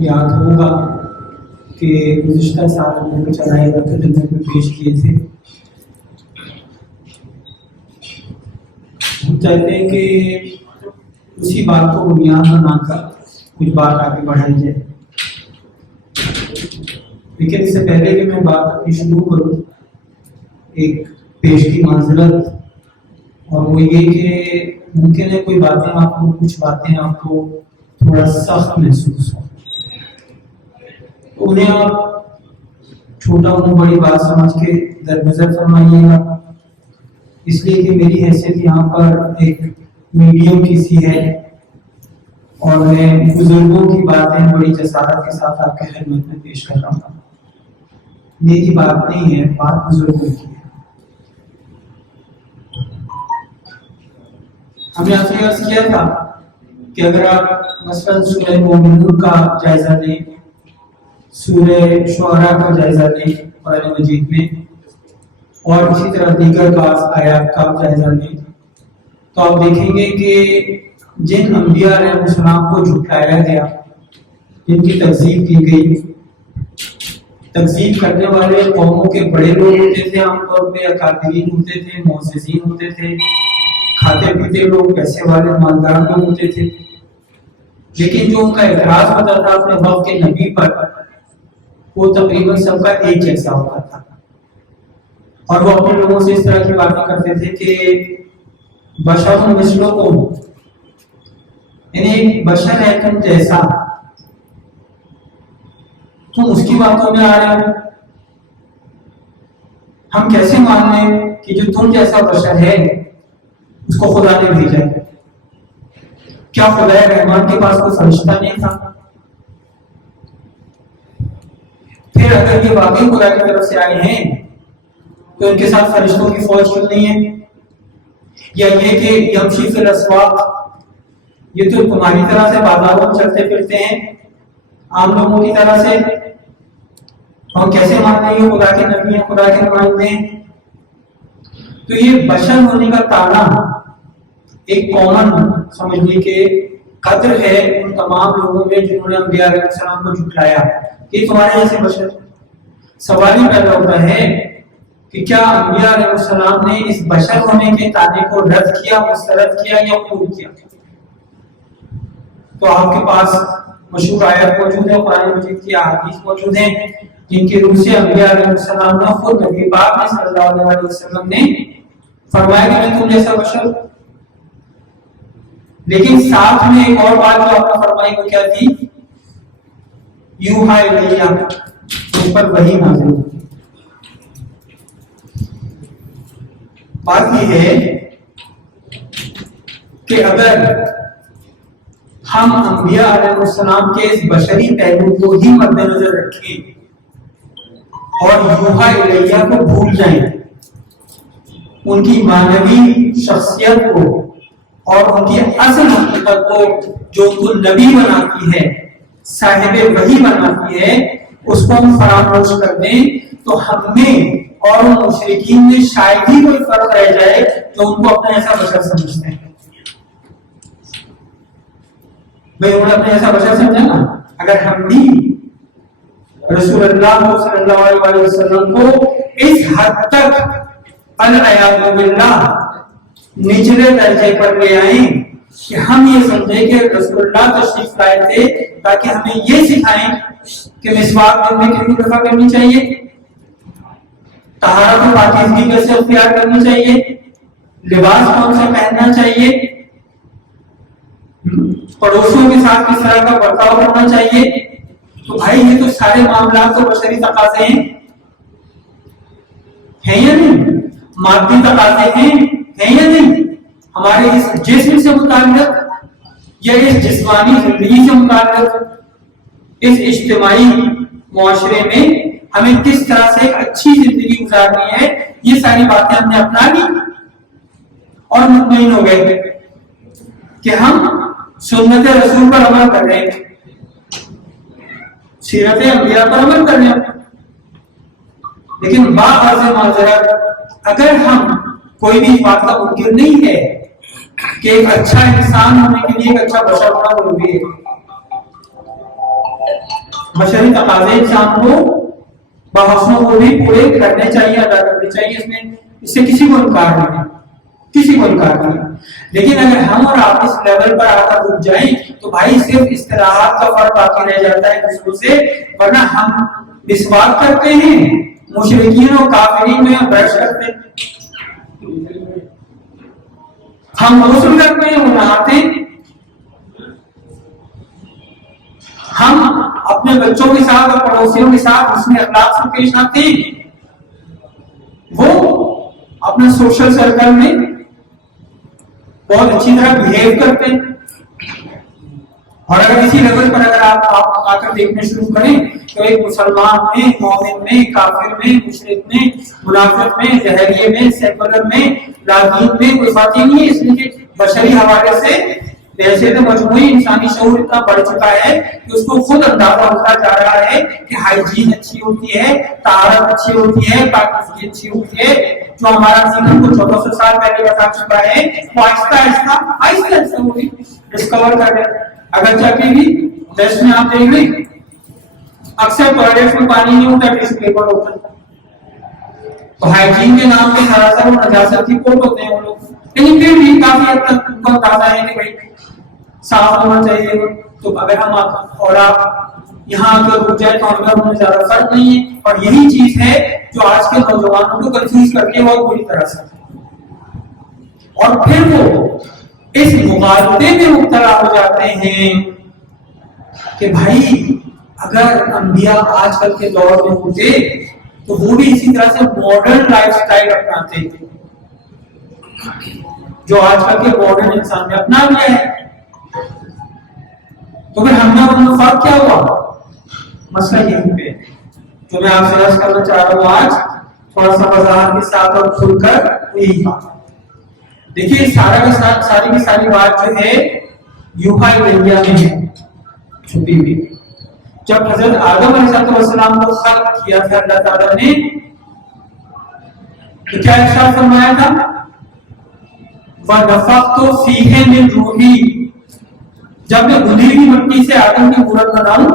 یاد ہوگا کہ گزشتہ سال میں کچھ علاحدہ خدمت میں پیش کیے تھے. ہم چاہتے ہیں کہ اسی بات کو بنیاد بنا کر کچھ بات آگے بڑھائی جائے. لیکن اس سے پہلے کہ میں بات اپنی شروع کروں، ایک پیش کی معذرت، اور وہ یہ کہ ممکن ہے کوئی باتیں آپ کو کچھ باتیں آپ کو تھوڑا سخت محسوس ہوں، تو انہیں آپ چھوٹا انہوں بڑی بات سمجھ کے درگزر فرمائیے گا، اس لیے کہ میری حیثیت یہاں پر ایک میڈیم کی سی ہے اور میں بزرگوں کی باتیں بڑی جسارت کے ساتھ آپ کے خدمت میں پیش کر رہا ہوں. میری بات نہیں ہے، بات بزرگوں کی ہے. ہم نے آپ سے عرض کیا تھا کہ اگر آپ مثلاً سورہ مومنون کا جائزہ لیں، سورہ شعراء کا جائزہ لیں قرآن مجید میں، اور اسی طرح دیگر بعض آیات کا جائزہ لیں، تو آپ دیکھیں گے کہ جن انبیاء علیہ السلام کو جھٹلایا گیا، جن کی تکذیب کی گئی، تکذیب کرنے والے قوموں کے بڑے لوگ ہوتے تھے، عام طور پہ اکابرین ہوتے تھے، معززین ہوتے تھے، کھاتے پیتے لوگ، پیسے والے مالدار لوگ ہوتے تھے. لیکن جو ان کا اعتراض ہوتا تھا اپنے وقت کے نبی پر، وہ تقریباً سب کا ایک جیسا ہوتا تھا، اور وہ اپنے لوگوں سے اس طرح کی باتیں کرتے تھے کہ بشر مثلکم، یعنی ایک بشر ہے تم جیسا، تم اس کی باتوں میں آ رہے ہو. ہم کیسے مان لیں کہ جو تم جیسا بشر ہے اس کو خدا نے بھیجا ہے؟ کیا خدا رحمان کے پاس کوئی فرشتہ نہیں تھا؟ پھر اگر یہ واقعی خدا کی طرف سے آئے ہیں تو ان کے ساتھ فرشتوں کی فوج کیوں نہیں ہے؟ یا یہ کہ یمشی فی الاسواق، یہ تو تمہاری طرح سے بازاروں میں چلتے پھرتے ہیں عام لوگوں کی طرح سے، اور کیسے مانتے ہیں خدا کے نبی ہیں، خدا کے نمائندے ہیں؟ تو یہ بشر ہونے کا تانا ایک کامن سمجھنے کے قدر ہے ان تمام لوگوں میں جنہوں نے انبیاء علیہ السلام کو جھٹلایا کہ تمہارے جیسے بشر. سوال ہی پیدا ہوتا ہے کہ کیا انبیاء علیہ السلام نے اس بشر ہونے کے تانے کو رد کیا، مسترد کیا یا قبول کیا؟ تو آپ کے پاس مشہور آیت موجود ہے، قرآن مجید کی احادیث موجود ہیں جن کے روح سے انبیاء علیہ السلام نے خود نبی پاک نے صلی اللہ علیہ وسلم نے فرمایا کہ میں تم جیسا بشر. لیکن ساتھ میں ایک اور بات جو آپ نے فرمائی وہ کیا تھی؟ یوحا الیہ، مجھ پر وحی نازل ہوتی. بات یہ ہے کہ اگر ہم انبیاء علیہ السلام کے اس بشری پہلو کو ہی مد نظر رکھیں اور یوحا الیہ کو بھول جائیں، ان کی معنوی شخصیت کو اور ان کی اصل حقیقت کو جو ان کو نبی بناتی ہے، صاحب وحی بناتی ہے، اس کو ہم فراموش کر دیں تو ہم میں اور ان مشرکین میں شاید ہی کوئی فرق رہ جائے جو ان کو اپنا ایسا بشر سمجھتے ہیں. بھائی انہوں نے اپنے ایسا بشر سمجھا نا. اگر ہم بھی رسول اللہ صلی اللہ علیہ وسلم کو اس حد تک العیاذ باللہ نچلے درجے پر لے آئیں کہ ہم یہ سمجھیں کہ رسول اللہ تشریف لائے تھے تاکہ ہمیں یہ سکھائیں کہ مسواک دن میں کتنی دفعہ کرنی چاہیے، طہارت و پاکیزگی کیسے اختیار کرنی چاہیے، لباس کون سا پہننا چاہیے، پڑوسیوں کے ساتھ کس طرح کا برتاؤ کرنا چاہیے، تو بھائی یہ تو سارے معاملات تو بشری تقاضے ہیں یا نہیں؟ مادی تقاضے ہیں یا نہیں؟ ہمارے اس جسم سے متعلق یا اس جسمانی زندگی سے متعلق، اس اجتماعی معاشرے میں ہمیں کس طرح سے ایک اچھی زندگی گزارنی ہے، یہ ساری باتیں ہم نے اپنا لی اور مطمئن ہو گئے کہ ہم سنت رسول پر عمل کر رہے ہیں، سیرت انبیاء پر عمل کر رہے ہیں. لیکن باعث معذرت اگر ہم کوئی بھی بات کا منکر نہیں ہے کہ ایک اچھا انسان ہونے کے لیے ایک اچھا بشر ہونا ضروری ہے، بشری تقاضے انسان کو بحسنوں کو بھی پورے کرنے چاہیے، ادا کرنے چاہیے، اس سے کسی کو انکار نہیں ہے، کسی کو انکار نہیں ہے۔ لیکن اگر ہم اور آپ اس لیول پر آ کر رک جائیں تو بھائی صرف اصطلاحات کا فرق باقی رہ جاتا ہے دوسروں سے، ورنہ ہم مسواک کرتے ہیں، مشرکین اور کافرین میں برش کرتے ہیں، ہم غسل کرتے ہیں، وہ نہاتے ہیں، ہم اپنے بچوں کے ساتھ اور پڑوسیوں کے ساتھ حسن اخلاق سے پیش آتے ہیں، وہ اپنے سوشل سرکل میں بہت اچھی طرح بہیو کرتے ہیں۔ اور اگر اسی لیول پر اگر آپ آ کر دیکھنے شروع کریں تو ایک مسلمان میں، مومن میں، کافر میں، مشرک میں، منافق میں، جہریے میں، سیکولر میں، راگین میں کوئی بات ہی نہیں ہے، اس لیے کہ بشری حوالے سے ویسے تو مجموعی انسانی شعور اتنا بڑھ چکا ہے کہ اس کو خود اندازہ ہوتا جا رہا ہے کہ ہائیجین اچھی ہوتی ہے، طہارت اچھی ہوتی ہے، پاکیزگی اچھی ہوتی ہے۔ جو ہمارا ذہن کو 1400 سال پہلے بتا چکا ہے وہ آہستہ آہستہ وہ بھی ڈسکور کر گیا۔ اگر چاہتے بھی ویسٹ میں آپ دیکھ لیں اکثر ٹوائلٹ میں پانی نہیں ہوتا، ٹیشو پیپر ہوتا ہے، تو ہائیجین کے نام پہ سراسر وہ نجاست کی کوٹ ہوتے ہیں وہ لوگ، لیکن پھر بھی کافی حد تک ان کو اندازہ ہے کہ بھائی صاف ہونا چاہیے۔ تو اگر ہم اور آپ یہاں آ کے رک جائے تو ہم میں زیادہ فرق نہیں ہے، اور یہی چیز ہے جو آج کے نوجوانوں کو کنفیوز کرتی ہے بہت بری طرح سے، اور پھر وہ اس مغالطے میں مبتلا ہو جاتے ہیں کہ بھائی اگر انبیاء آج کل کے دور میں ہوتے تو وہ بھی اسی طرح سے ماڈرن لائف سٹائل اپناتے تھے جو آج کل کے ماڈرن انسان نے اپنا لیا ہے۔ تو پھر ہم نے فرق کیا ہوا؟ مسئلہ یہیں پہ جو میں آپ سے عرض کرنا چاہ رہا ہوں آج تھوڑا سا وضاحت کے ساتھ اور کھل کر یہی بات۔ دیکھیے ساری کی ساری بات جو ہے یوحا الیہ میں ہے چھپی ہوئی۔ جب حضرت آدم علیہ السلام کو خلق کیا تھا اللہ تعالیٰ نے تو کیا ارشاد فرمایا تھا؟ وَنَفَخْتُ فِيهِ مِن رُوحِي، جب میں گلی ہوئی مٹی سے آدم کی صورت بناؤں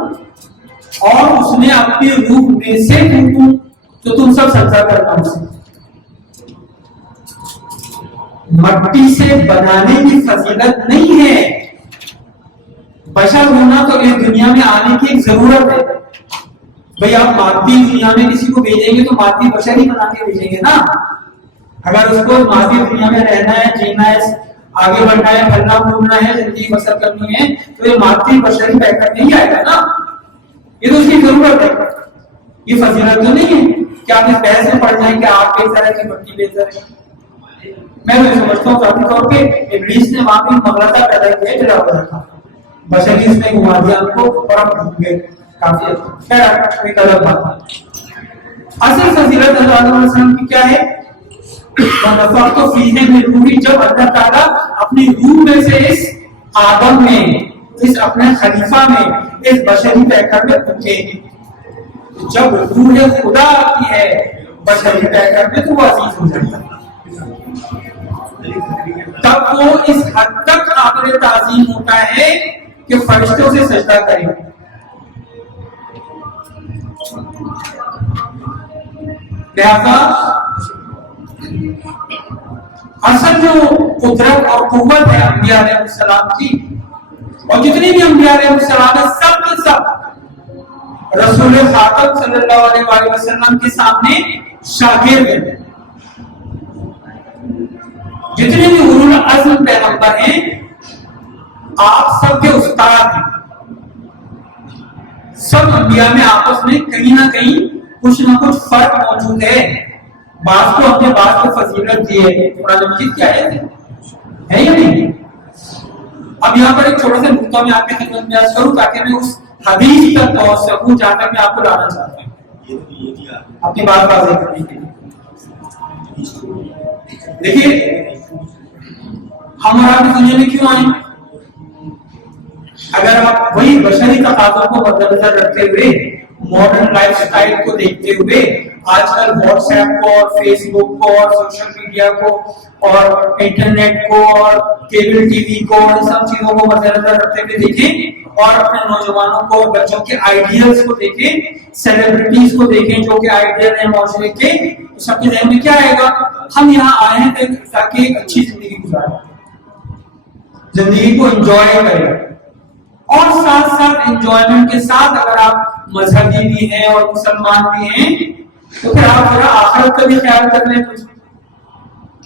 اور اس نے اپنی روح میں سے پھونکوں تو تم سب سجدہ کرنا اسے۔ مٹی سے بنانے کی فضیلت نہیں ہے، بشر ہونا تو اس دنیا میں آنے کی ایک ضرورت ہے۔ بھئی آپ مادی دنیا میں کسی کو بھیجیں گے تو مادی بشر ہی بنا کے بھیجیں گے نا۔ اگر اس کو مادی دنیا میں رہنا ہے، جینا ہے، آگے بڑھنا ہے، پھلنا پھولنا ہے، زندگی بسر کرنی ہے تو یہ مادی بشری پیکر نہیں آئے گا نا، یہ تو اس کی ضرورت ہے، یہ فضیلت تو نہیں ہے کہ آپ اس بحث میں پڑھ جائیں کہ آپ بہتر ہے کہ مٹی بہتر ہے۔ میں تو سمجھتا ہوں ذاتی طور پہ ابلیس نے وہاں پہ مغلطہ پیدا کیا جڑا ہوا تھا، بشری اس میں گھما دیا ہم کو اور ہم ڈھونڈ گئے کافی۔ خیر ایک الگ بات ہے۔ اصل فضیلت حضرت آدم علیہ السلام کی کیا ہے؟ وَنَفَخْتُ فِيهِ مِن رُوحِي، جب اللہ تعالیٰ اپنی روح میں سے اس آدم میں، اس اپنے خلیفہ میں، اس بشری پیکر میں پھونکے، جب روح خدا آتی ہے بشری پیکر میں تو وہ عزیز ہو جاتا ہے، تب وہ اس حد تک قابل تعظیم ہوتا ہے کہ فرشتوں سے سجدہ کرے۔ لہذا اصل جو قدرت اور قوت ہے انبیاء علیہ السلام کی، اور جتنی بھی انبیاء علیہ السلام ہے سب کے سب رسول خاتم صلی اللہ علیہ وآلہ وسلم کے سامنے شاگرد ہیں۔ جتنے بھی اولو العزم پیغمبر ہیں آپ سب کے استاد ہیں۔ سب انبیاء میں آپس میں کہیں نہ کہیں کچھ نہ کچھ فرق موجود ہے، بعض کو اپنے بعض کو فضیلت دی ہے۔ قرآن مجید کیا ہے یا نہیں؟ اب یہاں پر ایک چھوٹا سا نقطہ میں آپ کی خدمت میں عرض کروں تاکہ میں اس حدیث تک پہنچ سکوں جہاں تک میں آپ کو لانا چاہتا ہوں اپنی بات واضح کرنے کے لیے۔ دیکھیے ہم اور آپ کی دنیا میں کیوں آئے؟ اگر آپ وہی بشری تقاضوں کو مد نظر رکھتے ہوئے، ماڈرن لائف سٹائل کو دیکھتے ہوئے، آج کل واٹس ایپ کو اور فیس بک کو اور سوشل میڈیا کو اور انٹرنیٹ کو اور کیبل ٹی وی کو اور سب چیزوں کو مد نظر رکھتے ہوئے دیکھیں اور اپنے نوجوانوں کو اور بچوں کے آئیڈیلز کو دیکھیں، سیلیبریٹیز کو دیکھیں جو کہ آئیڈیل ہیں معاشرے کے، تو سب کے ذہن میں کیا آئے گا؟ ہم یہاں آئے ہیں تاکہ ایک اچھی زندگی گزاریں، زندگی کو انجوائے کریں، اور ساتھ ساتھ انجوائمنٹ کے ساتھ اگر آپ مذہبی بھی ہیں اور مسلمان بھی ہیں تو پھر آپ ذرا آخرت کا بھی خیال کر لیں،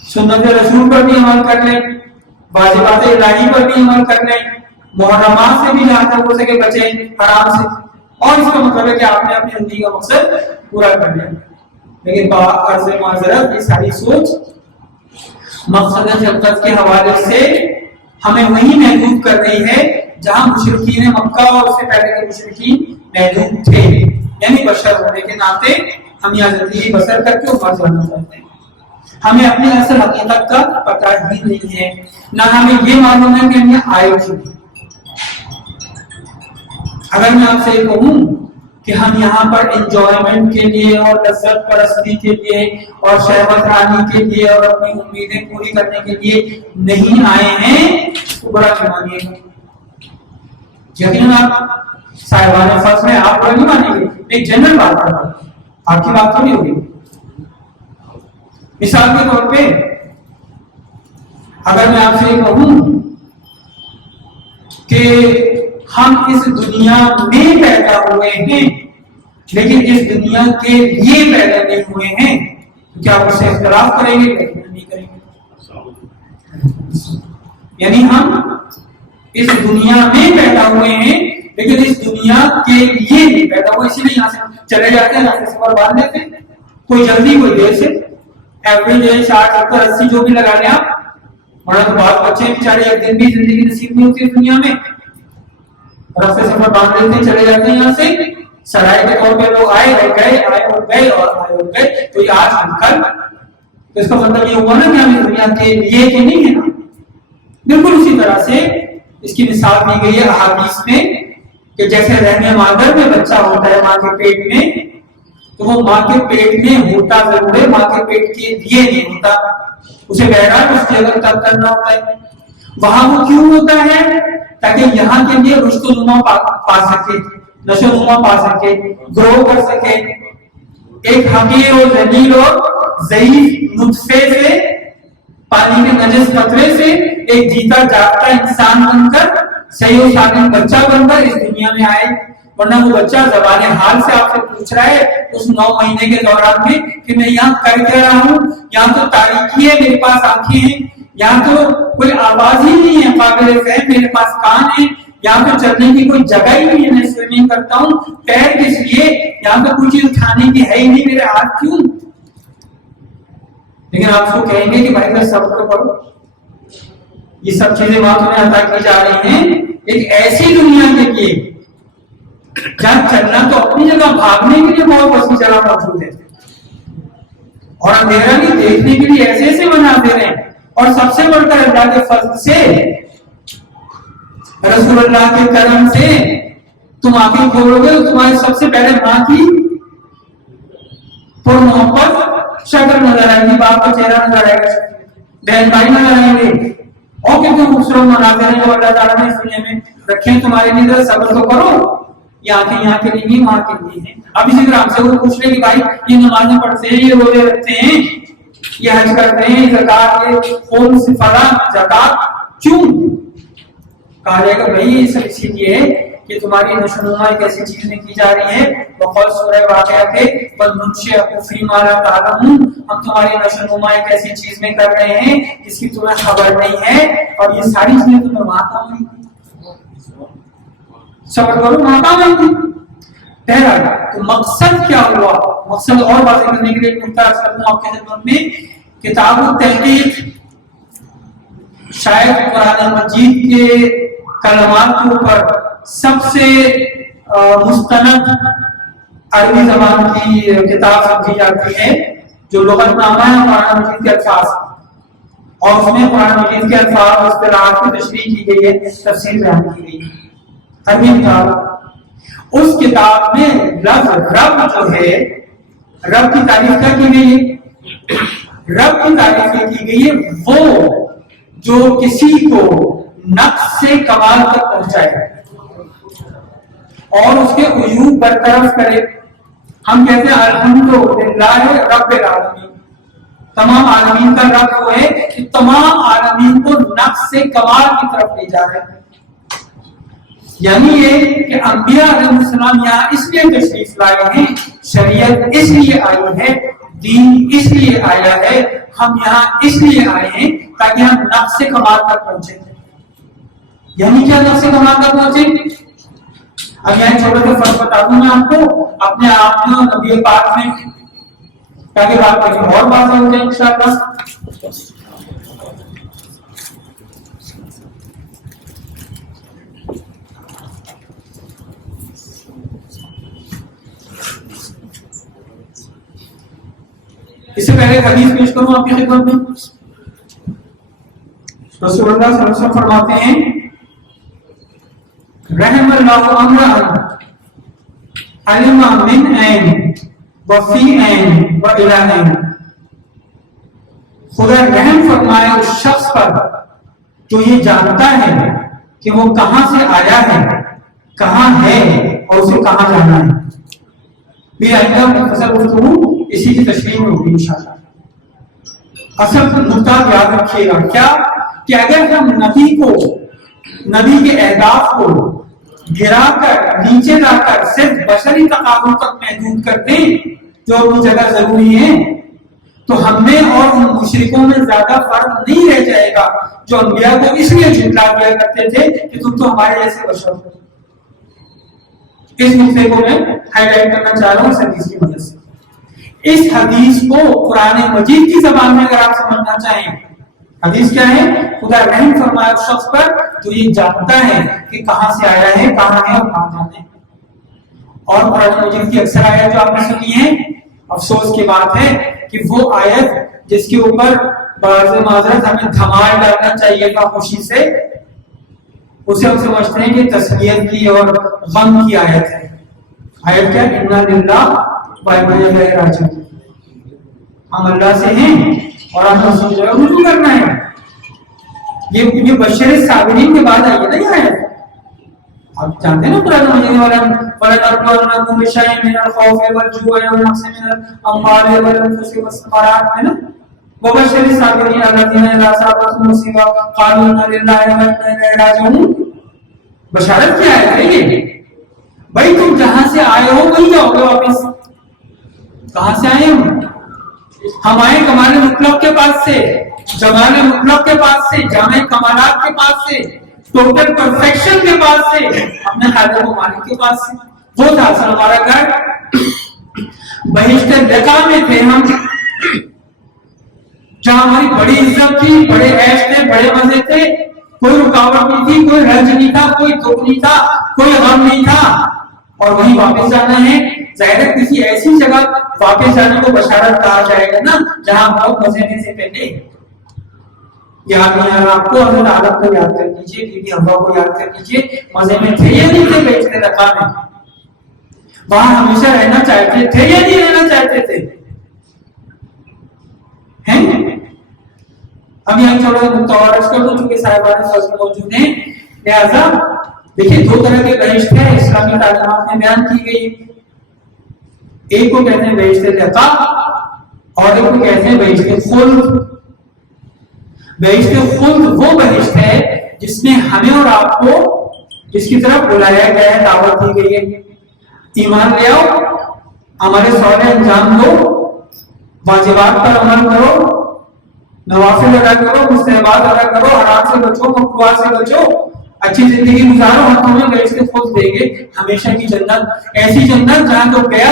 سنت رسول پر بھی عمل کر لیں، واجبات الہی پر بھی عمل کر لیں، محرمات سے بھی جہاں تک ہو سکے بچیں، حرام سے، اور اس کا مطلب ہے کہ آپ نے اپنی زندگی کا مقصد پورا کر لیا۔ لیکن عرض معذرت، یہ ساری سوچ مقصد جنت کے حوالے سے ہمیں وہی محدود کر رہی ہے جہاں مشرکین مکہ اور اس سے پہلے کے مشرکین محدود تھے، یعنی بشر ہونے کے ناطے ہم یہاں زندگی بسر کر کے اوپر جانا چاہتے ہیں۔ ہمیں اپنی اصل حقیقت کا پتہ ہی نہیں ہے، نہ ہمیں یہ معلوم ہے کہ ہم یہاں آئے کیوں۔ اگر میں آپ سے یہ کہوں کہ ہم یہاں پر انجوائمنٹ کے لیے اور لذت پرستی کے لیے اور شہوت رانی کے لیے اور اپنی امیدیں پوری کرنے کے لیے نہیں آئے ہیں تو برا کیوں مانیے گا؟ یقیناً آپ صاحبان فرض میں آپ برا نہیں مانیں گے، ایک جنرل بات کر رہا ہوں، آپ کی بات تھوڑی ہوگی۔ مثال کے طور پہ اگر میں آپ سے یہ کہوں کہ ہم اس دنیا میں پیدا ہوئے ہیں لیکن اس دنیا کے لیے پیدا نہیں ہوئے ہیں، تو کیا آپ اس سے اختلاف کریں گے؟ نہیں کریں گے۔ یعنی ہم اس دنیا میں پیدا ہوئے ہیں لیکن اس دنیا کے لیے نہیں پیدا ہوئے، اسی لیے یہاں سے چلے جاتے ہیں، یہاں سے سفر باندھ لیتے ہیں، کوئی جلدی کوئی دیر سے، ایوریج 60 70 80 جو بھی لگا لیں آپ، ورنہ تو بہت بچے بیچارے ایک دن بھی زندگی نصیب نہیں ہوتی اس دنیا میں، رفتے سفر باندھ لیتے ہیں، چلے جاتے ہیں یہاں سے، سرائے کے طور پہ لوگ آئے اور گئے، آئے اور گئے اور آئے اور گئے، تو یہ آج ہم کل، تو اس کا مطلب یہ ہوا نا کہ ہم اس دنیا کے لیے تو نہیں ہے نا۔ بالکل اسی طرح سے اس کی مثال دی گئی ہے احادیث میں کہ جیسے رحم مادر میں بچہ ہوتا ہے ماں کے پیٹ میں، تو وہ ماں کے پیٹ میں ہوتا ضرور ہے، ماں کے پیٹ کے لیے نہیں ہوتا، اسے بہرحال اس جگہ تک کرنا ہوتا ہے۔ وہاں وہ کیوں ہوتا ہے؟ تاکہ یہاں کے لیے رشد و نما پا سکے، نشو و نما پا سکے، گرو کر سکے، ایک حقیر اور ذلیل اور ضعیف نطفے سے، پانی کے نجس قطرے سے ایک جیتا جاگتا انسان بن کر، صحیح و سالم بچہ بن کر اس دنیا میں آئے، ورنہ وہ بچہ زبان حال سے آپ سے پوچھ رہا ہے اس 9 مہینے کے دوران میں کہ میں یہاں کر کیا رہا ہوں، یہاں تو تاریکی ہے، میرے پاس آنکھیں ہیں، یہاں تو کوئی آواز ہی نہیں ہے قابل فہم، میرے پاس کان ہے، یہاں پہ چلنے کی کوئی جگہ ہی نہیں ہے، میں سوئمنگ کرتا ہوں، پیر کس لیے، یہاں پہ کوئی چیز اٹھانے کی ہے ہی نہیں، میرے ہاتھ کیوں؟ لیکن آپ کو کہیں گے کہ بھائی میں صبر کرو، یہ سب چیزیں وہاں تمہیں عطا کی جا رہی ہیں ایک ایسی دنیا کے لیے جہاں چلنا تو اپنی جگہ، بھاگنے کے لیے بہت وسیع جگہ موجود ہے، اور اندھیرا بھی دیکھنے کے لیے ایسے ایسے مناظر ہیں، اور سب سے بڑھ کر اللہ کے فضل سے، رسول اللہ کے کرم سے تم آنکھیں کھولو گے تو تمہارے سب سے پہلے ماں کی پر محبت شکل نظر آئے گی، باپ کا چہرہ نظر آئے گا، بہن بھائی نظر آئیں گے، اور کتنے خوبصورت مناظر ہیں جو اللہ تعالیٰ نے اس دنیا میں رکھے ہیں تمہارے لیے، ذرا صبر تو کرو، یہ آنکھیں یہاں کے لیے نہیں، ماں کے لیے ہیں۔ اب اسی طرح ہم سے وہ پوچھ رہے کہ بھائی یہ نمازیں پڑھتے ہیں، یہ روزے رکھتے ہیں، یہ حج کرتے ہیں، زکات، یہ خون سے فلاں زکات کیوں؟ کہا جائے گا بھائی یہ سب اسی لیے ہے کہ تمہاری نشوونما ایک ایسی چیز میں کی جا رہی ہے، بقول سورہ واقعہ کے وَنُنشِئُكُم فِي مَا لَا تَعْلَمُونَ، ہم تمہاری نشوونما ایک ایسی چیز میں کر رہے ہیں جس کی تمہیں خبر نہیں ہے، اور یہ ساری چیزیں تمہیں وہاں کام آئیں گی، صبر کرو وہاں کام آئیں گی۔ پہلا تو مقصد کیا ہوا؟ مقصد اور واضح کرنے کے لیے ایک نقطہ عرض کرتا ہوں آپ کی خدمت میں، کتاب التحقیق شاید قرآن مجید کے کلمات کے اوپر سب سے مستند عربی زبان کی کتاب سمجھی جاتی ہے، جو لغت نامہ ہے قرآن مجید کے الفاظ، اور اس میں قرآن مجید کے الفاظ اور اصطلاحات کی تشریح کی گئی ہے، تفسیر بیان کی گئی ہے، عربی کتاب۔ اس کتاب میں لفظ رب جو ہے، رب کی تعریف کیا کی گئی ہے؟ رب کی تعریفیں کی گئی ہے وہ جو کسی کو نقص سے کمال تک پہنچائے اور اس کے عیوب برطرف کرے. ہم کہتے ہیں الحمدللہ رب العالمین، تمام عالمین کا رب وہ ہے کہ تمام عالمین کو نقص سے کمال کی طرف لے جا رہے ہیں. یعنی یہ کہ انبیاء علیہ السلام یہاں اس لیے تشریف لائے ہیں، شریعت اس لیے آئی ہے، دین اس لیے آیا ہے، ہم یہاں اس لیے آئے ہیں تاکہ ہم نقص سے کمال تک پہنچے. یعنی کیا نقص سے کمال تک پہنچے؟ اب یہاں چھوٹا سا فرق بتا دوں میں آپ کو اپنے آپ میں اور نبی پاک میں، تاکہ بات کہیں اور بات ہو جائے انشاءاللہ. اس سے پہلے حدیث پیش کروں آپ کی خدمت میں. رسول اللہ صلی اللہ علیہ وسلم فرماتے ہیں رحم اللہ امرأ علم من عین وفی عین و الی عین. خدا رحم فرمائے اس شخص پر جو یہ جانتا ہے کہ وہ کہاں سے آیا ہے، کہاں ہے اور اسے کہاں جانا ہے. میری آئندہ مختصر گفتگو اسی کی تشریح میں ہوگی انشاءاللہ. اصل نقطہ یاد رکھیے گا کیا کہ اگر ہم نبی کے اہداف کو گرا کر نیچے لا کر صرف بشری تقاضوں تک محدود کر دیں جو اپنی جگہ ضروری ہے تو ہم میں اور ان مشرکوں میں زیادہ فرق نہیں رہ جائے گا جو انبیاء کو اس لیے جھٹلا دیا کرتے تھے کہ تم تو ہمارے جیسے بشر ہو. اس نقطے کو میں ہائی لائٹ کرنا چاہ رہا ہوں اس حدیث کی مدد سے. اس حدیث کو قرآن مجید کی زبان میں اگر آپ سمجھنا چاہیں، حدیث کیا ہے؟ خدا رحم فرمائے اس شخص پر جو یہ جانتا ہے کہ کہاں سے آیا ہے، کہاں ہے اور کہاں جانا ہے. اور قرآن مجید کی اکثر آیت جو آپ نے سنی ہے، افسوس کی بات ہے کہ وہ آیت جس کے اوپر باز معذرت ہمیں دھمال ڈالنا چاہیے تھا خوشی سے، اسے ہم سمجھتے ہیں کہ تسلیت کی اور غم کی آیت ہے. آیت کیا؟ انا للہ و انا الیہ راجعون. ہم اللہ سے ہیں اور ہم اس سے رجوع کرنا ہے. یہ بشر صابرین کے بعد آئی ہے نا یہ آیت. آپ جانتے ہیں نا قرآن مجید والا وَلَنَبْلُوَنَّكُمْ بِشَيْءٍ مِّنَ الْخَوْفِ وَالْجُوعِ وَنَقْصٍ مِّنَ الْأَمْوَالِ وَالْأَنفُسِ وَالثَّمَرَاتِ ہے نا. وَبَشِّرِ الصَّابِرِينَ الَّذِينَ إِذَا أَصَابَتْهُمْ مُصِيبَةٌ قَالُوا إِنَّا لِلَّهِ وَإِنَّا إِلَيْهِ رَاجِعُونَ. بشارت کیا ہے یہ؟ بھائی تم جہاں سے آئے ہو وہیں جاؤ گے واپس. کہاں سے آئے ہم آئے کمال مطلق کے پاس سے، جمال مطلق کے پاس سے، جامع کمالات کے پاس سے، ٹوٹل پرفیکشن کے پاس سے، اپنے خالق و مالک کے پاس سے. وہ تھا اصل ہمارا گھر. بہشت لقا میں تھے ہم، جہاں ہماری بڑی عزت تھی، بڑے عیش تھے، بڑے مزے تھے، کوئی رکاوٹ نہیں تھی، کوئی رنج نہیں تھا، کوئی دکھ نہیں تھا، کوئی غم نہیں تھا. اور وہیں واپس جانا ہے. ظاہر ہے کسی ایسی جگہ واپس جانے کو بشارت کہا جائے گا نا جہاں بہت مزے میں سے پہلے. یاد نہیں آ رہا آپ کو؟ حضرت آدم کو یاد کر لیجیے، بی بی حوا کو یاد کر لیجیے. مزے میں تھے یا نہیں تھے بیچتے رکھا میں؟ وہاں ہمیشہ رہنا چاہتے تھے یا نہیں رہنا چاہتے تھے؟ اب یہاں تھوڑا متعارف کر دوں چونکہ صاحبان فضل موجود ہیں. لہٰذا دیکھیے دو طرح کے بہشت ہیں اسلامی تعلیمات میں بیان کی گئی. ایک کو کہتے ہیں بہشت لقا اور ایک کو کہتے ہیں بہشت خلد. بہشت خلد وہ بہشت ہے جس میں ہمیں اور آپ کو جس کی طرف بلایا گیا ہے، دعوت دی گئی ہے. ایمان لے آؤ، ہمارے صالح انجام دو، واجبات پر عمل کرو، نوافل ادا کرو، مستحبات ادا کرو، حرام سے بچو، مکروہات سے بچو، اچھی زندگی گزارو. ہم تمہیں بہشت خلد دیں گے، ہمیشہ کی جنت. ایسی جنت جہاں تو گیا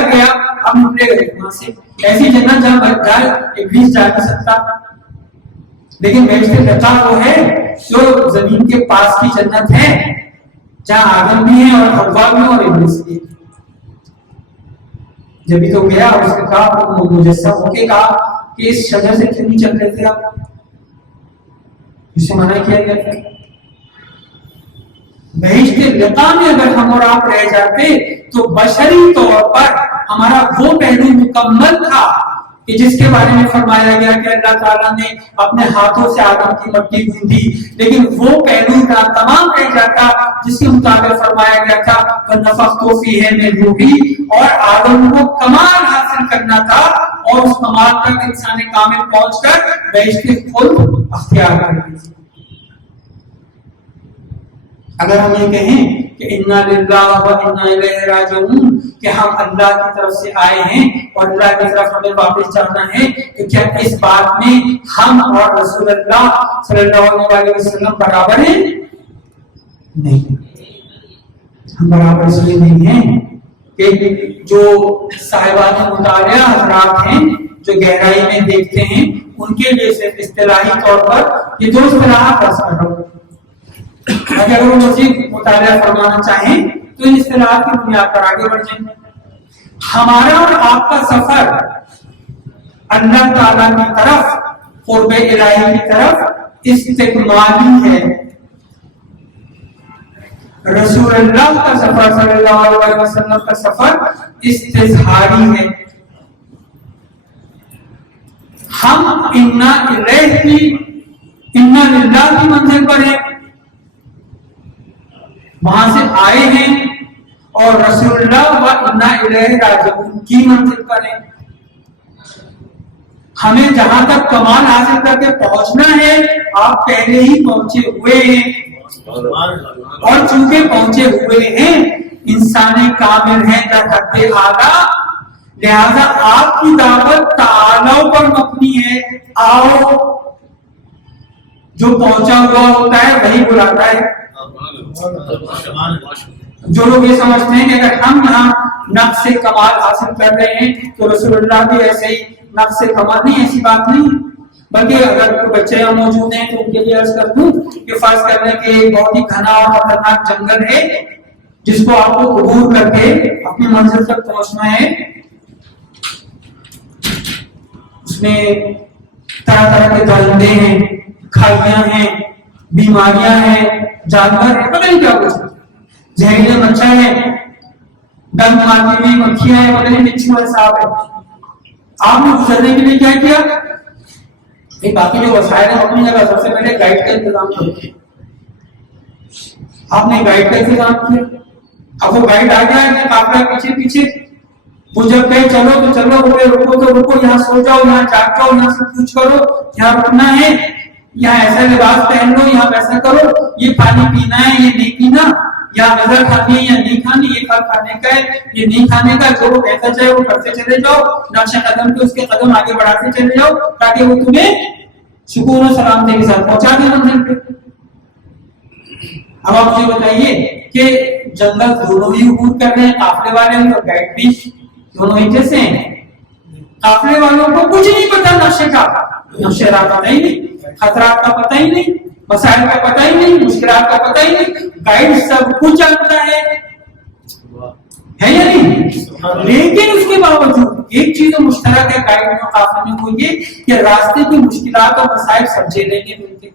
اب نکلے گئے وہاں سے. ایسی جنت جہاں جائے ابلیس جا نہیں سکتا. لیکن بہشت لقا وہ ہے جو زمین کے پاس کی جنت ہے جہاں آدم بھی ہے اور حوا بھی اور ابلیس بھی. جبھی تو گیا اور اس نے کہا مجسم ہو کے کہا کہ اس شجر سے کیوں نہیں چل رہے تھے آپ؟ اسے منع کیا گیا تھا. بہشت لقا میں اگر ہم اور آپ رہ جاتے تو بشری طور پر ہمارا وہ پہلو مکمل تھا کہ جس کے بارے میں فرمایا گیا کہ اللہ تعالیٰ نے اپنے ہاتھوں سے آدم کی مٹی گوندھی، لیکن وہ پہلو کا تمام رہ جاتا جس کے مطابق فرمایا گیا تھا وَنَفَخْتُ فِيهِ مِن رُوحِي، اور آدم کو کمال حاصل کرنا تھا اور اس کمال تک انسان کامل پہنچ کر بہشت خلد اختیار کرنی۔ اگر ہم یہ کہیں کہ انا للہ و انا الیہ راجعون، کہ ہم اللہ کی طرف سے آئے ہیں اور اللہ کی طرف ہمیں واپس جانا ہے، تو کیا اس بات میں ہم اور رسول اللہ صلی اللہ علیہ وسلم برابر ہیں؟ نہیں، ہم برابر اس لیے نہیں ہیں کہ جو صاحبان مطالعہ حضرات ہیں جو گہرائی میں دیکھتے ہیں، ان کے لیے صرف اصطلاحی طور پر یہ دو اصطلاحات درس کر رہا ہوں۔ اگر وہ مزید مطالعہ فرمانا چاہیں تو ان اصطلاحات کی بنیاد پر آگے بڑھ جائیں۔ ہمارا اور آپ کا سفر اللہ تعالیٰ کی طرف، قرب الہی کی طرف استقبالی ہے۔ رسول اللہ کا سفر صلی اللہ علیہ وسلم کا سفر استظہاری ہے۔ ہم انا للہ کی منزل پر ہیں، وہاں سے آئے ہیں، اور رسول اللہ و انا الیہ راجعون کی منزل پر ہیں۔ ہمیں جہاں تک کمال حاصل کر کے پہنچنا ہے آپ پہلے ہی پہنچے ہوئے ہیں، اور چونکہ پہنچے ہوئے ہیں انسان کامل ہیں در حد اعلیٰ، لہذا آپ کی دعوت تعالو پر مبنی ہے، آؤ۔ جو پہنچا ہوا ہوتا ہے وہی بلاتا ہے۔ جو لوگ یہ سمجھتے ہیں کہ اگر ہم یہاں نقص کمال حاصل کر رہے ہیں تو رسول اللہ بھی ایسے ہی نقص کمال، نہیں، ایسی بات نہیں، بلکہ اگر کوئی بچے یہاں موجود ہیں تو ان کے لیے عرض کر دوں کہ فرض کر لیں کہ ایک بہت ہی گھنا اور خطرناک جنگل ہے جس کو آپ کو عبور کر کے اپنی منزل تک پہنچنا ہے۔ اس میں طرح طرح کے درندے ہیں، کھائیاں ہیں، بیماریاں ہیں، جانور ہیں، پتہ نہیں کیا کچھ، زہریلے مچھر ہیں، ڈنک مارتی ہوئی مکھیاں ہیں، پتہ نہیں بچھو ہے، سانپ ہے۔ آپ نے گزرنے کے لیے کیا کیا؟ باقی جو وسائل ہیں اپنی جگہ، سب سے پہلے گائیڈ کا انتظام کیا۔ آپ نے گائیڈ کا انتظام کیا، اب وہ گائیڈ آ گیا ہے قافلہ پیچھے پیچھے، وہ جب کہے چلو تو چلو، بولے رکو تو رکو، یہاں سو جاؤ، یہاں جاگ جاؤ، یہاں سے کچھ کرو، یہاں رکنا ہے، یہاں ایسا لباس پہن لو، یہاں ویسا کرو، یہ پانی پینا ہے، یہ نہیں پینا، یہاں غذا کھانی ہے یا نہیں کھانی، یہ پھل کھانے کا ہے، یہ نہیں کھانے کا، جو وہ کہتا چاہے وہ کرتے چلے جاؤ، نقش قدم کے اس کے قدم آگے بڑھاتے چلے جاؤ تاکہ وہ تمہیں سکون و سلامتی کے ساتھ پہنچا دے منزل پہ۔ اب آپ مجھے بتائیے کہ جنگل دونوں ہی عبور کر رہے ہیں، قافلے والے اور گائیڈ بھی دونوں ایک جیسے ہیں۔ قافلے والوں کو کچھ نہیں پتا نقشے کا، نقشے کا پتہ ہی نہیں، خطرات کا پتہ ہی نہیں، مسائل کا پتہ ہی نہیں، مشکلات کا پتہ ہی نہیں، گائیڈ سب کچھ جانتا ہے یا نہیں؟ لیکن اس کے باوجود ایک چیز مشترک ہے گائیڈ میں قافلے میں، وہ یہ کہ راستے کی مشکلات اور مسائل سب جھیلیں گے ملتے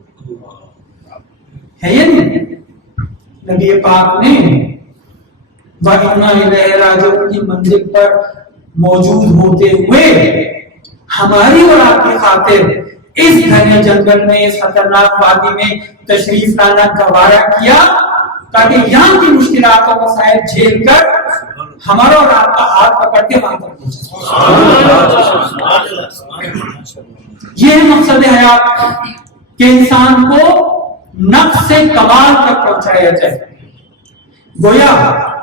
ہے یا نہیں؟ نبی پاک نے وَإِنَّا إِلَيْهِ رَاجِعُونَ کی منزل پر موجود ہوتے ہوئے ہماری اور آپ کی خاطر اس گھنے جنگل میں، اس خطرناک وادی میں تشریف لانا گوارا کیا تاکہ یہاں کی مشکلات اور مسائل جھیل کر ہمارا اور آپ کا ہاتھ پکڑ کے وہاں تک پہنچے۔ یہ مقصد حیات کہ انسان کو نقص کمال تک پہنچایا جائے۔ گویا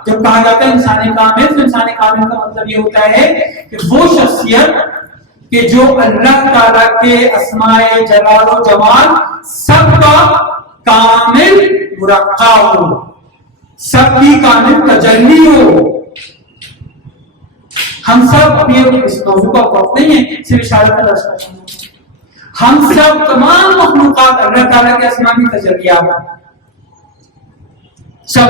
جب کہا جاتا ہے انسان کامل، تو انسان کامل کا مطلب یہ ہوتا ہے کہ وہ شخصیت کہ جو اللہ تعالیٰ کے اسماء جلال و جمال سب کا کامل مرقع ہو، سب کی کامل تجلی ہو۔ ہم سب اپنی اس موضوع کا وقت نہیں ہے، صرف اشارہ کا رشتہ ہے، ہم سب تمام مخلوقات اللہ تعالیٰ کے اسماء کی تجلیات سب۔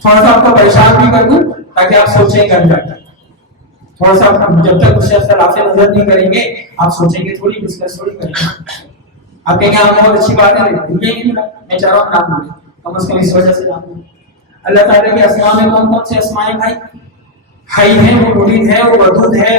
تھوڑا سا آپ کو پریشان بھی کر دوں تاکہ آپ سوچیں گے اندر، تھوڑا سا جب تک کچھ اختلاف نظر نہیں کریں گے آپ سوچیں گے، تھوڑی ڈسکس تھوڑی کریں گے، آپ کہیں گے ہاں بہت اچھی بات ہے، میں چاہ رہا ہوں نام بولے، کم از کم اس وجہ سے نام بولے۔ اللہ تعالیٰ کے اسماء میں کون کون سے اسماء ہیں بھائی؟ حی ہے، وہ مرید ہے، وہ ودود ہے،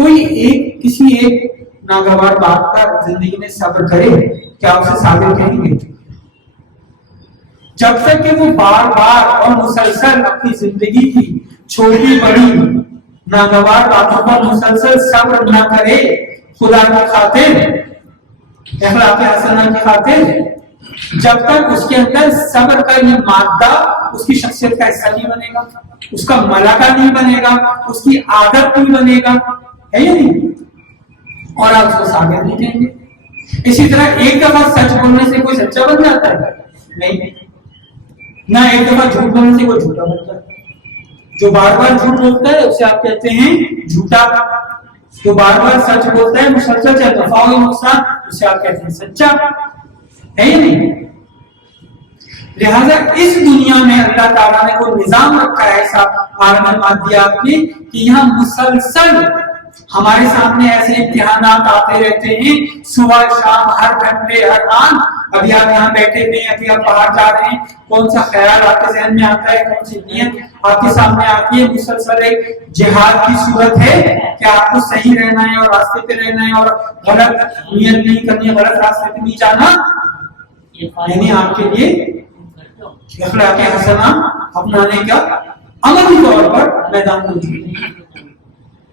کوئی ایک کسی ایک ناگوار بات پر زندگی میں صبر کرے، کیا اسے صابر کہیں گے؟ جب تک کہ وہ بار بار اور مسلسل اپنی زندگی کی چھوٹی بڑی ناگوار باتوں پر مسلسل صبر نہ کرے، خدا کی خاطر، اخلاق حسنہ کی خاطر، جب تک اس کے اندر صبر کا یہ مادہ اس کی شخصیت کا حصہ نہیں بنے گا، اس کا ملکہ نہیں بنے گا، اس کی عادت نہیں بنے گا، ہے یا نہیں؟ اور آپ اس کو صابر نہیں کہیں گے۔ اسی طرح ایک دفعہ سچ بولنے سے کوئی سچا بن جاتا ہے؟ نہیں، نہ ایک دفعہ جھوٹ بولنے سے کوئی جھوٹا بن جاتا ہے۔ جو بار بار جھوٹ بولتا ہے اسے آپ کہتے ہیں جھوٹا، جو بار بار سچ بولتا ہے مسلسل چاہے دفعہ ہو نقصان، اسے آپ کہتے ہیں سچا، ہے یا نہیں؟ لہذا اس دنیا میں اللہ تعالیٰ نے کوئی نظام رکھا ہے ایسا عالم مادیات میں کہ یہاں مسلسل ہمارے سامنے ایسے امتحانات آتے رہتے ہیں، صبح شام، ہر گھنٹے، ہر آن۔ ابھی آپ یہاں بیٹھے ہوئے ہیں، ابھی آپ باہر جا رہے ہیں، کون سا خیال آپ کے ذہن میں آتا ہے، کون سی نیت آپ کے سامنے آتی ہے، مسلسل ایک جہاد کی صورت ہے کہ آپ کو صحیح رہنا ہے اور راستے پہ رہنا ہے اور غلط نیت نہیں کرنی ہے، غلط راستے پہ نہیں جانا، یعنی آپ کے لیے اخلاق حسنہ اپنانے کا عملی طور پر میدان موجود ہے۔